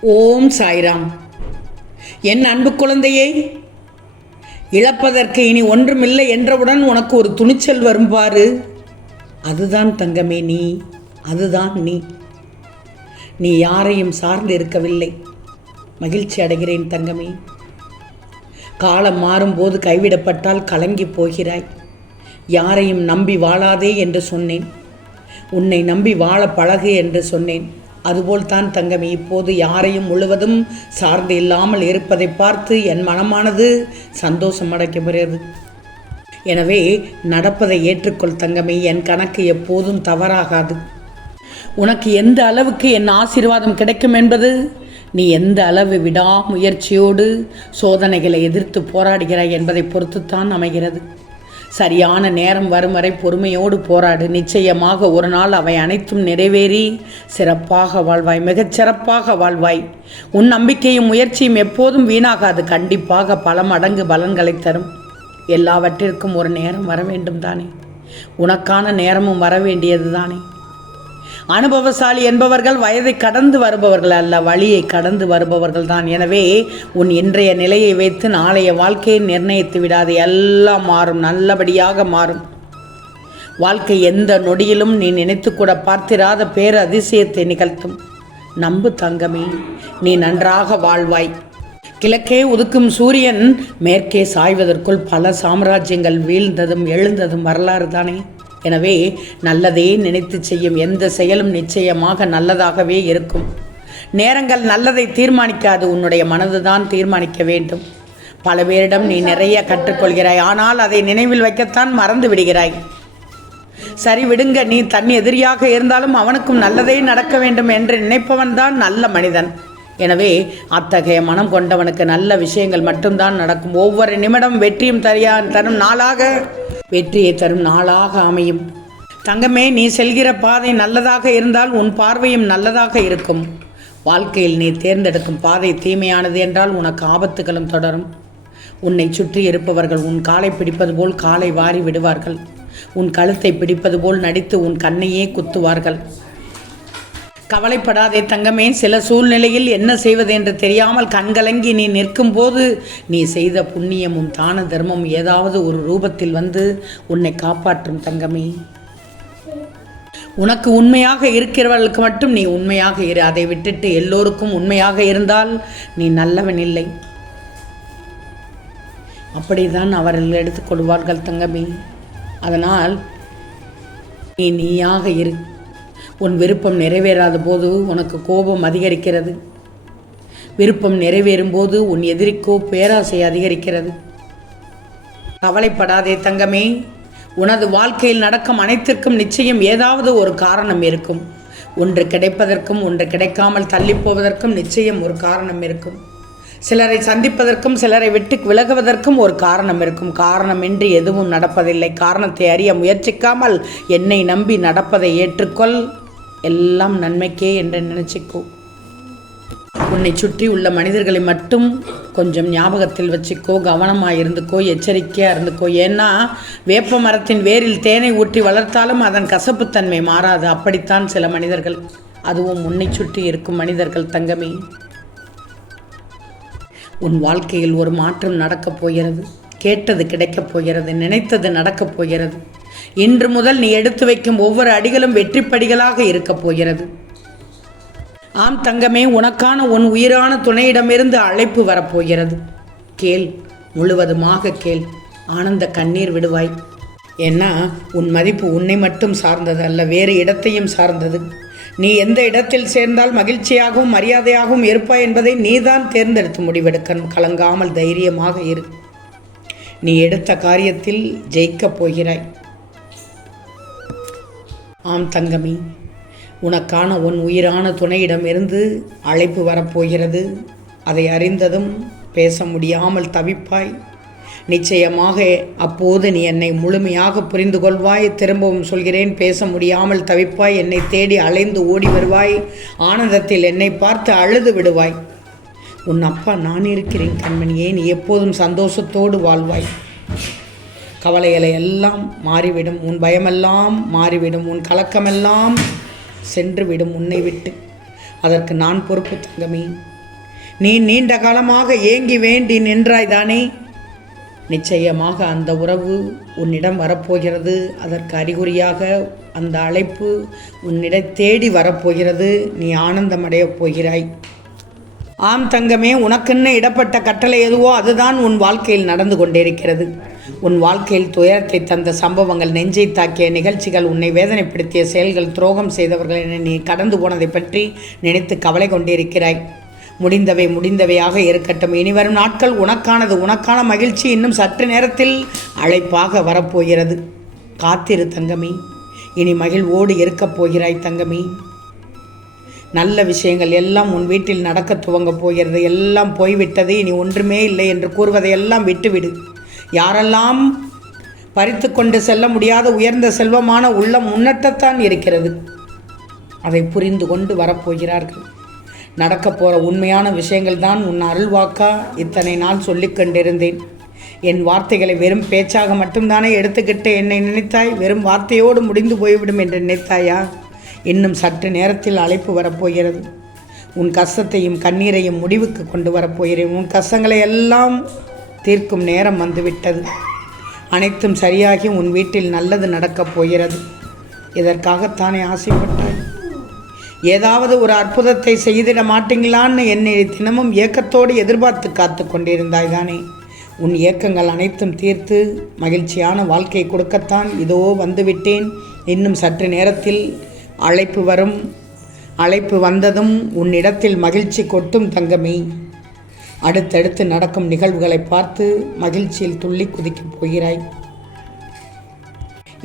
ஓம் சாய்ராம். என் அன்பு குழந்தையே இழப்பதற்கு இனி ஒன்றுமில்லை என்றவுடன் உனக்கு ஒரு துணிச்சல் வரும் பாரு. அதுதான் தங்கமே நீ அதுதான் நீ. நீ யாரையும் சார்ந்து இருக்கவில்லை மகிழ்ச்சி அடைகிறேன் தங்கமே. காலம் மாறும்போது கைவிடப்பட்டால் கலங்கி போகிறாய். யாரையும் நம்பி வாழாதே என்று சொன்னேன். உன்னை நம்பி வாழ பழகு என்று சொன்னேன். அதுபோல் தான் தங்கமே இப்போது யாரையும் முழுவதும் சார்ந்து இல்லாமல் இருப்பதை பார்த்து என் மனமானது சந்தோஷம் அடைக்கப்படுகிறது எனவே நடப்பதை ஏற்றுக்கொள் தங்கமே என் கணக்கு எப்போதும் தவறாகாது. உனக்கு எந்த அளவுக்கு என் ஆசீர்வாதம் கிடைக்கும் என்பது? நீ எந்த அளவு விடாமுயற்சியோடு சோதனைகளை எதிர்த்து போராடுகிறாய் என்பதை பொறுத்துத்தான் அமைகிறது. சரியான நேரம் வரும் வரை பொறுமையோடு போராடு. நிச்சயமாக ஒரு நாள் அவை அனைத்தும் நிறைவேறி சிறப்பாக வாழ்வாய் மிகச் சிறப்பாக வாழ்வாய். உன் நம்பிக்கையும் முயற்சியும் எப்போதும் வீணாகாது. கண்டிப்பாக பல மடங்கு பலன்களை தரும். எல்லாவற்றிற்கும் ஒரு நேரம் வர வேண்டும் தானே? உனக்கான நேரமும் வர வேண்டியது தானே? அனுபவசாலி என்பவர்கள் வயதை கடந்து வருபவர்கள் அல்ல வழியை கடந்து வருபவர்கள் தான். எனவே உன் இன்றைய நிலையை வைத்து நாளைய வாழ்க்கையை நிர்ணயித்து விடாது. எல்லாம் மாறும் நல்லபடியாக மாறும். வாழ்க்கை எந்த நொடியிலும் நீ நினைத்து கூட பார்த்திராத பேர் அதிசயத்தை நிகழ்த்தும். நம்பு தங்கமே நீ நன்றாக வாழ்வாய். கிழக்கே உதுக்கும் சூரியன் மேற்கே சாய்வதற்குள் பல சாம்ராஜ்யங்கள் வீழ்ந்ததும் எழுந்ததும் வரலாறு தானே? எனவே நல்லதே நினைத்து செய்யும் எந்த செயலும் நிச்சயமாக நல்லதாகவே இருக்கும். நேரங்கள் நல்லதை தீர்மானிக்காது உன்னுடைய மனதுதான் தீர்மானிக்க வேண்டும். பல பேரிடம் நீ நிறைய கற்றுக்கொள்கிறாய் ஆனால் அதை நினைவில் வைக்கத்தான் மறந்து விடுகிறாய். சரி விடுங்க நீ தன் எதிரியாக இருந்தாலும் அவனுக்கும் நல்லதே நடக்க வேண்டும் என்று நினைப்பவன் தான் நல்ல மனிதன். எனவே அத்தகைய மனம் கொண்டவனுக்கு நல்ல விஷயங்கள் மட்டும்தான் நடக்கும். ஒவ்வொரு நிமிடம் வெற்றியும் தரியா தரும் நாளாக வெற்றியை தரும் நாளாக அமையும். தங்கமே நீ செல்கிற பாதை நல்லதாக இருந்தால் உன் பார்வையும் நல்லதாக இருக்கும். வாழ்க்கையில் நீ தேர்ந்தெடுக்கும் பாதை தீமையானது என்றால் உனக்கு ஆபத்துகளும் தொடரும். உன்னை சுற்றி இருப்பவர்கள் உன் காலை பிடிப்பது போல் காலை வாரி விடுவார்கள். உன் கழுத்தை பிடிப்பது போல் நடித்து உன் கண்ணையே குத்துவார்கள். கவலைப்படாதே தங்கமே சில சூழ்நிலையில் என்ன செய்வது என்று தெரியாமல் கண்கலங்கி நீ நிற்கும் போது நீ செய்த புண்ணியமும் தான தர்மம் ஏதாவது ஒரு ரூபத்தில் வந்து உன்னை காப்பாற்றும் தங்கமே. உனக்கு உண்மையாக இருக்கிறவர்களுக்கு மட்டும் நீ உண்மையாக இரு. அதை விட்டுட்டு எல்லோருக்கும் உண்மையாக இருந்தால் நீ நல்லவன் இல்லை. அப்படிதான் அவர்கள் எடுத்துக்கொள்வார்கள் தங்கமே. அதனால் நீ நீயாக இரு. உன் விருப்பம் நிறைவேறாத போது உனக்கு கோபம் அதிகரிக்கிறது. விருப்பம் நிறைவேறும் போது உன் எதிரிக்கோ பேராசை அதிகரிக்கிறது. கவலைப்படாதே தங்கமே. உனது வாழ்க்கையில் நடக்கும் அனைத்திற்கும் நிச்சயம் ஏதாவது ஒரு காரணம் இருக்கும். ஒன்று கிடைப்பதற்கும் ஒன்று கிடைக்காமல் தள்ளி போவதற்கும் நிச்சயம் ஒரு காரணம் இருக்கும். சிலரை சந்திப்பதற்கும் சிலரை விட்டு விலகுவதற்கும் ஒரு காரணம் இருக்கும். காரணமின்றி எதுவும் நடப்பதில்லை. காரணத்தை அறிய முயற்சிக்காமல் என்னை நம்பி நடப்பதை ஏற்றுக்கொள். எல்லாம் நன்மைக்கே என்று நினச்சிக்கோ. உன்னை சுற்றி உள்ள மனிதர்களை மட்டும் கொஞ்சம் ஞாபகத்தில் வச்சுக்கோ கவனமாக இருந்துக்கோ எச்சரிக்கையாக இருந்துக்கோ. ஏன்னா வேப்ப மரத்தின் வேரில் தேனை ஊற்றி வளர்த்தாலும் அதன் கசப்புத்தன்மை மாறாது. அப்படித்தான் சில மனிதர்கள். அதுவும் உன்னை சுற்றி இருக்கும் மனிதர்கள் தங்கமே. உன் வாழ்க்கையில் ஒரு மாற்றம் நடக்கப் போகிறது. கேட்டது கிடைக்கப் போகிறது. நினைத்தது நடக்கப் போகிறது. இன்று முதல் நீ எடுத்து வைக்கும் ஒவ்வொரு அடிகளும் வெற்றிப்படிகளாக இருக்கப் போகிறது. ஆம் தங்கமே உனக்கான உன் உயிரான துணையிடமிருந்து அழைப்பு வரப்போகிறது கேள் முழுவதுமாக கேள். ஆனந்த கண்ணீர் விடுவாய். ஏன்னா உன் மதிப்பு உன்னை மட்டும் சார்ந்தது அல்ல வேறு இடத்தையும் சார்ந்தது. நீ எந்த இடத்தில் சேர்ந்தால் மகிழ்ச்சியாகவும் மரியாதையாகவும் இருப்பாய் என்பதை நீதான் தேர்ந்தெடுத்து முடிவெடுக்கணும். கலங்காமல் தைரியமாக இரு. நீ எடுத்த காரியத்தில் ஜெயிக்கப் போகிறாய். ஆம் தங்கமி உனக்கான உன் உயிரான துணையிடமிருந்து அழைப்பு வரப்போகிறது. அதை அறிந்ததும் பேச முடியாமல் தவிப்பாய். நிச்சயமாக அப்போது நீ என்னை முழுமையாக புரிந்து கொள்வாய். திரும்பவும் சொல்கிறேன் பேச முடியாமல் தவிப்பாய். என்னை தேடி அலைந்து ஓடி வருவாய். ஆனந்தத்தில் என்னை பார்த்து அழுது விடுவாய். உன் அப்பா நான் இருக்கிறேன் கண்மணியே நீ எப்போதும் சந்தோஷத்தோடு வாழ்வாய். கவலைகளை எல்லாம் மாறிவிடும். உன் பயமெல்லாம் மாறிவிடும். உன் கலக்கமெல்லாம் சென்று விடும் உன்னை விட்டு. அதற்கு நான் பொறுப்பு தங்கமே. நீ நீண்ட காலமாக ஏங்கி வேண்டி நின்றாய் தானே? நிச்சயமாக அந்த உறவு உன்னிடம் வரப்போகிறது. அதற்கு அறிகுறியாக அந்த அழைப்பு உன்னிடம் தேடி வரப்போகிறது. நீ ஆனந்தமடையப் போகிறாய். ஆம் தங்கமே உனக்குன்னு இடப்பட்ட கட்டளை எதுவோ அதுதான் உன் வாழ்க்கையில் நடந்து கொண்டிருக்கிறது. உன் வாழ்க்கையில் துயரத்தை தந்த சம்பவங்கள் நெஞ்சை தாக்கிய நிகழ்ச்சிகள் உன்னை வேதனைப்படுத்திய செயல்கள் துரோகம் செய்தவர்கள் என நீ கடந்து போனதை பற்றி நினைத்து கவலை கொண்டிருக்கிறாய். முடிந்தவை முடிந்தவையாக இருக்கட்டும். இனிவரும் நாட்கள் உனக்கானது. உனக்கான மகிழ்ச்சி இன்னும் சற்று நேரத்தில் அழைப்பாக வரப்போகிறது. காத்திரு தங்கமி. இனி மகிழ்வோடு இருக்கப் போகிறாய் தங்கமி. நல்ல விஷயங்கள் எல்லாம் உன் வீட்டில் நடக்க துவங்கப் போகிறது. எல்லாம் போய்விட்டது. இனி ஒன்றுமே இல்லை என்று கூறுவதை எல்லாம் விட்டுவிடு. யாரெல்லாம் பறித்து கொண்டு செல்ல முடியாத உயர்ந்த செல்வமான உள்ளம் முன்னட்டத்தான் இருக்கிறது. அதை புரிந்து கொண்டு வரப்போகிறார்கள். நடக்கப் போகிற உண்மையான விஷயங்கள் தான் உன் அருள்வாக்கா. இத்தனை நாள் சொல்லிக் கொண்டிருந்தேன். என் வார்த்தைகளை வெறும் பேச்சாக மட்டும்தானே எடுத்துக்கிட்டு என்னை நினைத்தாய்? வெறும் வார்த்தையோடு முடிந்து போய்விடும் என்று நினைத்தாயா? இன்னும் சற்று நேரத்தில் அழைப்பு வரப்போகிறது. உன் கஷ்டத்தையும் கண்ணீரையும் முடிவுக்கு கொண்டு வரப்போகிறேன். உன் கஷ்டங்களை எல்லாம் தீர்க்கும் நேரம் வந்துவிட்டது. அனைத்தும் சரியாகி உன் வீட்டில் நல்லது நடக்கப் போகிறது. இதற்காகத்தானே ஆசைப்பட்டாய்? ஏதாவது ஒரு அற்புதத்தை செய்திட மாட்டீங்களான்னு என்னை தினமும் ஏக்கத்தோடு எதிர்பார்த்து காத்து கொண்டிருந்தாய் தானே. உன் ஏக்கங்கள் அனைத்தும் தீர்த்து மகிழ்ச்சியான வாழ்க்கை கொடுக்கத்தான் இதோ வந்துவிட்டேன். இன்னும் சற்று நேரத்தில் அழைப்பு வரும். அழைப்பு வந்ததும் உன்னிடத்தில் மகிழ்ச்சி கொட்டும் தங்கமே. அடுத்தடுத்து நடக்கும் நிகழ்வுகளை பார்த்து மகிழ்ச்சியில் துள்ளி குதிக்கப் போகிறாய்.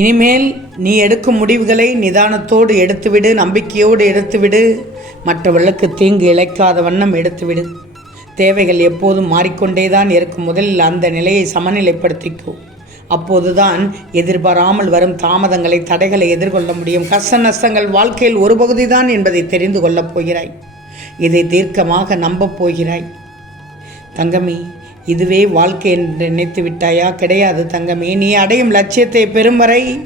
இனிமேல் நீ எடுக்கும் முடிவுகளை நிதானத்தோடு எடுத்துவிடு நம்பிக்கையோடு எடுத்துவிடு. மற்றவர்களுக்கு தீங்கு இழைக்காத வண்ணம் எடுத்துவிடு. தேவைகள் எப்போதும் மாறிக்கொண்டே தான் இருக்கும். முதலில் அந்த நிலையை சமநிலைப்படுத்திக்கோ. அப்போதுதான் எதிர்பாராமல் வரும் தாமதங்களை தடைகளை எதிர்கொள்ள முடியும். கஷ்ட நஷ்டங்கள் வாழ்க்கையில் ஒரு பகுதிதான் என்பதை தெரிந்து கொள்ளப் போகிறாய். இதை தீர்க்கமாக நம்பப் போகிறாய். தங்கமி இதுவே வாழ்க்கை என்று நினைத்து விட்டாயா கிடையாது தங்கமே நீ அடையும் லட்சியத்தை பெறும் வரை.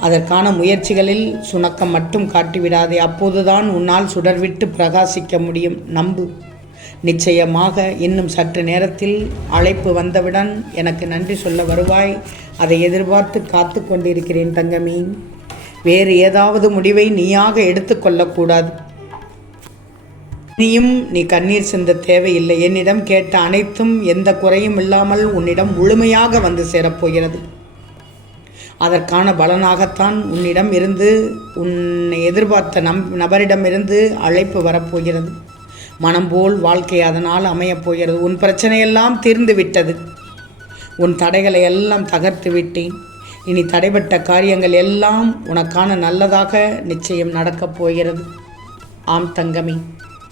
அதற்கான முயற்சிகளில் சுணக்கம் மட்டும் காட்டிவிடாதே அப்போதுதான் உன்னால் சுடர்விட்டு பிரகாசிக்க முடியும். நம்பு. நிச்சயமாக இன்னும் சற்று நேரத்தில் அழைப்பு வந்தவுடன் எனக்கு நன்றி சொல்ல வருவாய். அதை எதிர்பார்த்து காத்து கொண்டிருக்கிறேன் தங்கமீ. வேறு ஏதாவது முடிவை நீயாக எடுத்துக்கொள்ளக்கூடாது நீயும் நீ கண்ணீர் சிந்த தேவையில்லை. என்னிடம் கேட்ட அனைத்தும் எந்த குறையும் இல்லாமல் உன்னிடம் முழுமையாக வந்து சேரப்போகிறது. அதற்கான பலனாகத்தான் உன்னிடம் இருந்து உன்னை எதிர்பார்த்த நம் நபரிடமிருந்து அழைப்பு வரப்போகிறது. மனம் போல் வாழ்க்கை அதனால் அமையப் போகிறது. உன் பிரச்சனையெல்லாம் தீர்ந்து விட்டது. உன் தடைகளை எல்லாம் தகர்த்து விட்டேன். இனி தடைபட்ட காரியங்கள் எல்லாம் உனக்கான நல்லதாக நிச்சயம் நடக்கப் போகிறது. ஆம் தங்கமே.